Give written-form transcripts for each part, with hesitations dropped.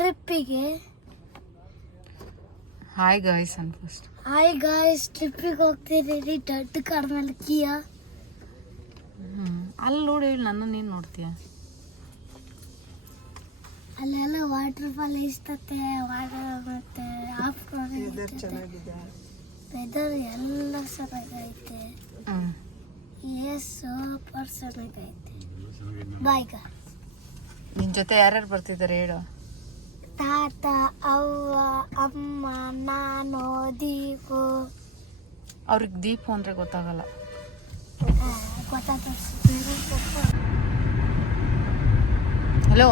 ಟ್ರಿಪ್ಪಿಗೆ hi guys ಅಂತ first. Hi guys, ಟ್ರಿಪ್ಪಿಗೆ ಹೋಗ್ತಿದ್ದೀರಿ ದೊಡ್ಡ ಕಾಡ್ಮೇಲೆ ಕಿಯಾ. ಅಲ್ಲಿ ನೋಡಿ ಹೇಳಿ, ನನ್ನ ನೀನು ನೋಡ್ತೀಯ. ಅಲ್ಲೆಲ್ಲ ವಾಟರ್ ಫಾಲ್ ಇಷ್ಟತೆ, ವಾಟರ್ ಮತ್ತೆ ವೆದರ್ ಎಲ್ಲ ಚೆನ್ನಾಗೈತೆ. ಸೂಪರ್ ಚೆನ್ನಾಗೈತೆ. ಬಾಯ್ ಗಾ. ನಿನ್ ಜೊತೆ ಯಾರ್ಯಾರು ಬರ್ತಿದ್ದಾರೆ ಹೇಳು. ತಾತ, ಅವ್ವ, ಅಮ್ಮ, ನಾನು, ದೀಪು. ಅವ್ರಿಗೆ ದೀಪು ಅಂದ್ರೆ ಗೊತ್ತಾಗಲ್ಲ. Hello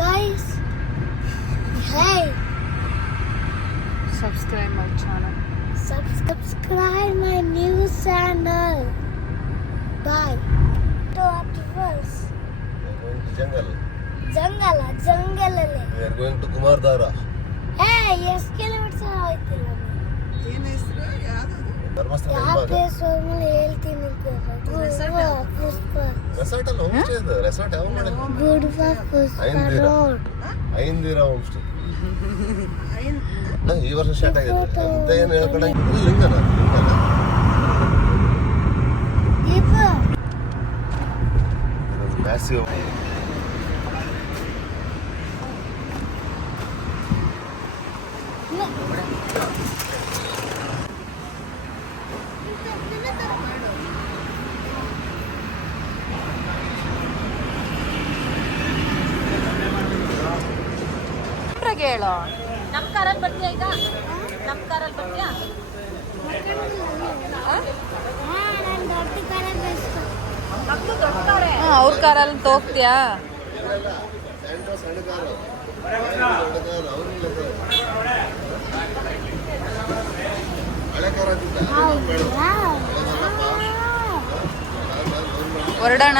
guys, hey, subscribe my channel. subscribe my new channel. Bye. To waterfalls. Jungle. Jungle ಅಲ್ಲಿ. We are going to Kumardhara. Hey, ಎಷ್ಟು ಕಿಲೋಮೀಟರ್ ಆಯ್ತಿಲ್ಲ? ಏನು ಹೆಸರು? ಯಾವುದು? ಧರ್ಮಸ್ಥಳ ಯಾವ ಹಿಂಭಾಗ. ಪ್ಲೇಸ್ ಹೋಗ್ಮೇಲೆ ಹೇಳ್ತೀನಿ. ರೆಸಾರ್ಟ್ ಅಲ್ಲ, ಹೋಮ್ ಸ್ಟೇ ಇದೆ. ರೆಸಾರ್ಟ್ ಯಾವ ಮಾಡಿಲ್ಲ. ಗುಡ್ವಾ Pushpa road. Indira home stay. ಈ ವರ್ಷ ಸ್ಟಾರ್ಟ್ ಆಗಿದೆ ಅಂತ ಏನು ಹೇಳ್ಕೊಂಡಂಗೆ ಲಿಂಗನ ಮ್ಯಾಸಿವ್. ಹೇಳು. ನಮ್ಮ ಕಾರಲ್ಲಿ ಬರ್ತೀಯಾ ಈಗ? ನಮ್ಮ ಕಾರಲ್ಲಿ ಬರ್ತೀಯಾ? ಅವ್ರ ಕಾರಲ್ಲಿ ಹೋಗ್ತೀಯಾ? ಹೊರಡೋಣ.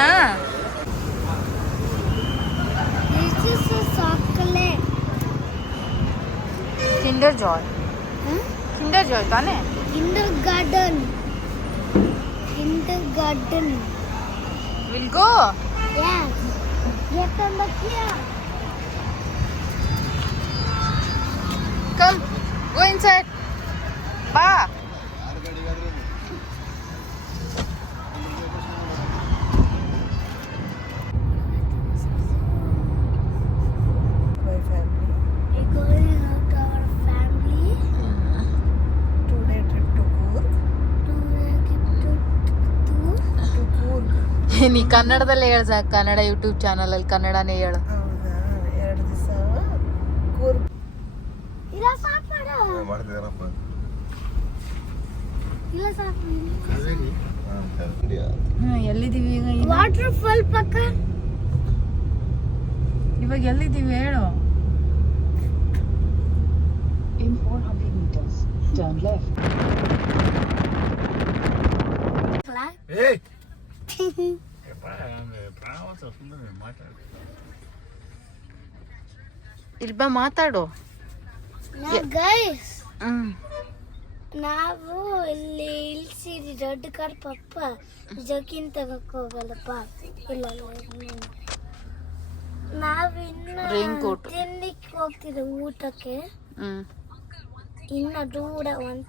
Kinder Joy. Kinder Joy ತಾನೆ? Kindergarten. We'll go. Yes. Get on the car. Come. Go inside. Ba. My family. We're going out to our family. 2-day trip to Coorg. To Coorg. ನೀ ಕನ್ನಡದಲ್ಲೇ ಹೇಳು ಸಾಕು. ಕನ್ನಡ ಯೂಟ್ಯೂಬ್ ಚಾನಲ್ ಅಲ್ಲಿ ಕನ್ನಡನೇ ಹೇಳು. ಹೌದಾ? 2 ದಿವಸ ಕೂರ್ಗ್. ಇಲ್ಲ ಸಾಕು ಮಾಡು. ಮಾಡ್ತಿದಾರಪ್ಪ. ಇಲ್ಲ ಸಾಕು. ಎಲ್ಲಿದ್ದೀವಿ ಈಗ? ವಾಟರ್ ಫಾಲ್ ಪಕ್ಕ. ಇವಾಗ ಎಲ್ಲಿದ್ದೀವಿ ಹೇಳು. In 400 meters, turn left. ಏಯ್ ಇಲ್ಲಿ ಬಾ ಮಾತಾಡು. ಗೈಸ್, ನಾವು ಇಲ್ಲಿ ಇಲ್ಸಿರಿ ದೊಡ್ಡ ಕಾರ್. ಪಪ್ಪ ಜೋಕಿನ್ ತಗಕ್ ಹೋಗಲ್ಲಪ್ಪ. ಇಲ್ಲ ನಾವಿನ್ನ Raincoat. ತಿನ್ಲಿಕ್ಕೆ ಹೋಗ್ತಿದ್ದೆ ಊಟಕ್ಕೆ. ಇನ್ನ ದೂರ 1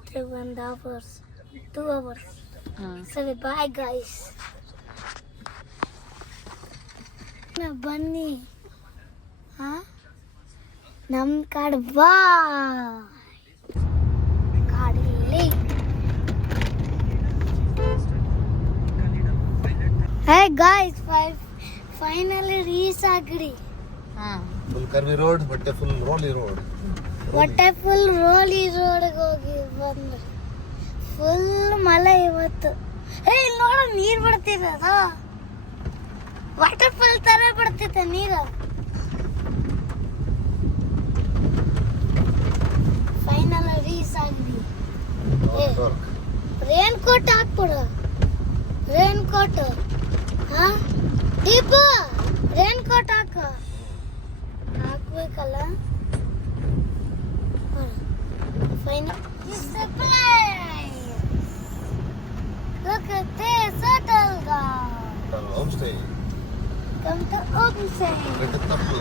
hours 2 hours. ಸರಿ, ಬಾಯ್ ಗೈಸ್. ಬನ್ನಿ. ನಮ್ ಕಾಡು ಬಾ. ಕಾಡಲ್ಲಿ ಹೇ ಗೈಸ್, ಫೈನಲಿ ರೀಚ್ ಆಗ್ರಿ. ಫುಲ್ ಕರ್ವಿ ರೋಡ್, ಬಟ್ಟೆ ಫುಲ್ ರೋಲಿ ರೋಡ್. ಹೊಟ್ಟೆ ಫುಲ್ ರೋಲಿ ರೋಡ್ಗೆ ಹೋಗಿ ಬಂದ್ರಿ. ಫುಲ್ ಮಳೆ ಇವತ್ತು. ಇಲ್ಲಿ ನೋಡ, ನೀರ್ ಬಿಡ್ತಿದ. ವಾಟರ್ ಫಾಲ್ ತರ ಬಿಡ್ತಿದ್ದ ನೀರು. ಫೈನಲ್ ರೀಚ್ ಆಗ್ರಿ. ರೇನ್ ಕೋಟ್ ಹಾಕ್ಬಿಡು. Raincoat. Deepu, raincoat ಹಾಕ್ಬೇಕಲ್ಲ. Final Look at this, hotel guy. Home stay. Welcome to Omse. ತಪ್ಪು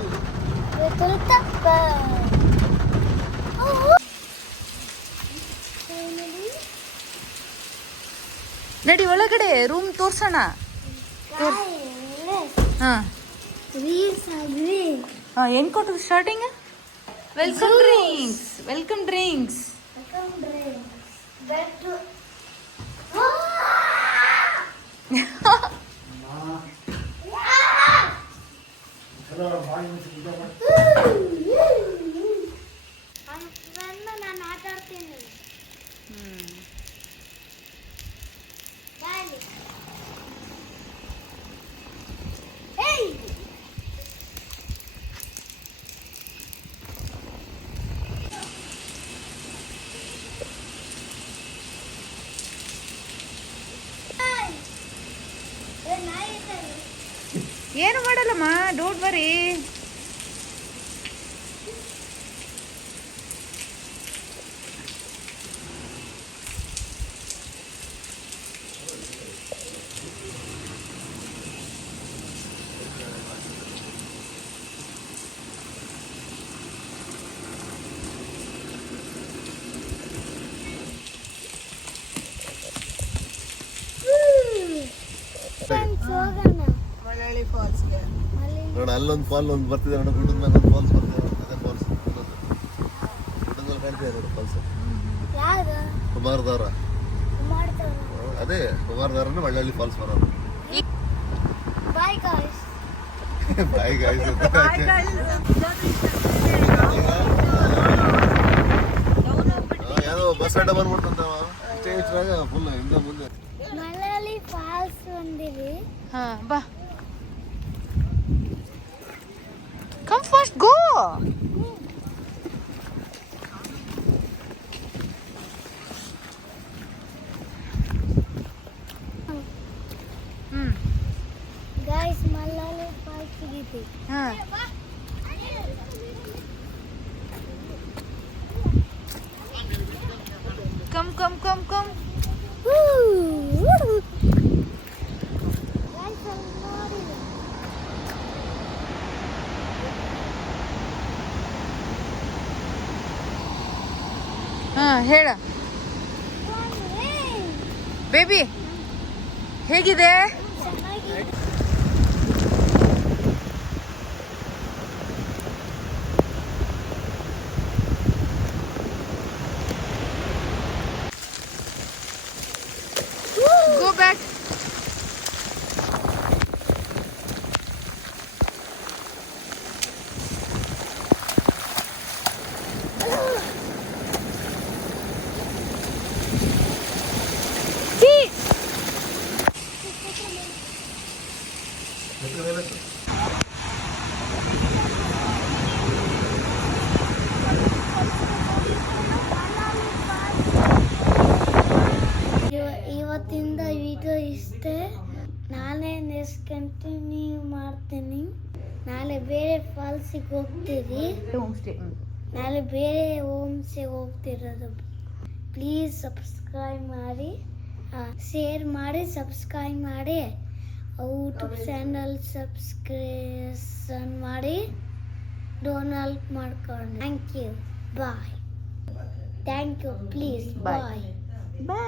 Little Tappa. Oh. Finally, ನಡಿ ಒಳಗಡೆ ರೂಮ್ ತೋರ್ಸೋಣ. guys, ಹಾ reels agree. ಏನ್ ಕೊಟ್ಟರು starting? Welcome drinks, welcome drinks. Welcome drinks. Back to. ನಾನು ಆಟ ಆಡ್ತೀನಿ. ಬಾಯ್. ಏಯ್ ಏನು ಮಾಡಲ್ಲಮ್ಮ, ಡೋಂಟ್ ವರಿ. ಹೋಗೋಣ. ಮಳವಳ್ಳಿ ಫಾಲ್ಸ್ಗೆ. ನೋಡ ಅಲ್ಲೊಂದು ಫಾಲ್ ಒಂದು ಬರ್ತಿದೆ ನೋಡ, ಗುಡ್ಡದ ಮೇಲೆ ಒಂದು ಫಾಲ್ಸ್ ಬರ್ತಿದೆ ನೋಡು. ಅದೇ ಫಾಲ್ಸ್ ಗುಡ್ಡದ ಮೇಲೆ ಕಾಣ್ತಿದೆ ನೋಡು ಫಾಲ್ಸ್. ಯಾರು ಕುಮಾರಧಾರ, ಮಾಡ್ತಾರ? ಅದೇ ಕುಮಾರಧಾರನೇ ಒಳ್ಳಳ್ಳಿ ಫಾಲ್ಸ್ ಬರೋದು. Bye guys. ಬಾಯ್ ಗಾಯ್ಸ್ ಅಂತ ಯಾವುದೋ ಬಸ್ ಅಡ್ಡ ಬಂದ್ಬಿಡ್ತಂತವ ಇಷ್ಟೇ ಇಷ್ಟ್ರಾಗ ಫುಲ್ ಹಿಂದೆ ಮುಂದೆ. ಮಲಯಾಳಿ ಫಾಲ್ಸ್ ಬಂದಿವಿ. ಹಾ ಬಾ, ಕಮ್ ಫಾಸ್ಟ್ ಗೋ. ಗಾಯ್ಸ್ ಮಲಯಾಳಿ ಫಾಲ್ಸ್ ಇದ್ದೀವಿ. ಹಾ come come come come. Guys ಅಲ್ಲಿ ನೋಡಿ. ಹಾ ಹೇಳ ಏಯ್, ಬೇಬಿ, ಹೇಗಿದೆ? ಚೆನ್ನಾಗಿದೆ. Go back. See. ಇವತ್ತಿಂದ ವಿಡಿಯೋ ಇಷ್ಟೇ. ನಾಳೆ ನೆಕ್ಸ್ಟ್ ಕಂಟಿನ್ಯೂ ಮಾಡ್ತೀನಿ. ನಾಳೆ ಬೇರೆ ಫಾಲ್ಸಿಗೆ ಹೋಗ್ತೀರಿ. ನಾಳೆ ಬೇರೆ ಹೋಮ್ಸ್ಗೆ ಹೋಗ್ತಿರೋದು. ಪ್ಲೀಸ್ ಸಬ್ಸ್ಕ್ರೈಬ್ ಮಾಡಿ, ಶೇರ್ ಮಾಡಿ, ಸಬ್ಸ್ಕ್ರೈಬ್ ಮಾಡಿ, ಯೂಟ್ಯೂಬ್ ಚಾನಲ್ ಸಬ್ಸ್ಕ್ರಿಪ್ಷನ್ ಮಾಡಿ, ಡೋನಲ್ಡ್ ಮಾಡ್ಕೊಂಡು. Thank you, bye. Thank you, please bye. Bye.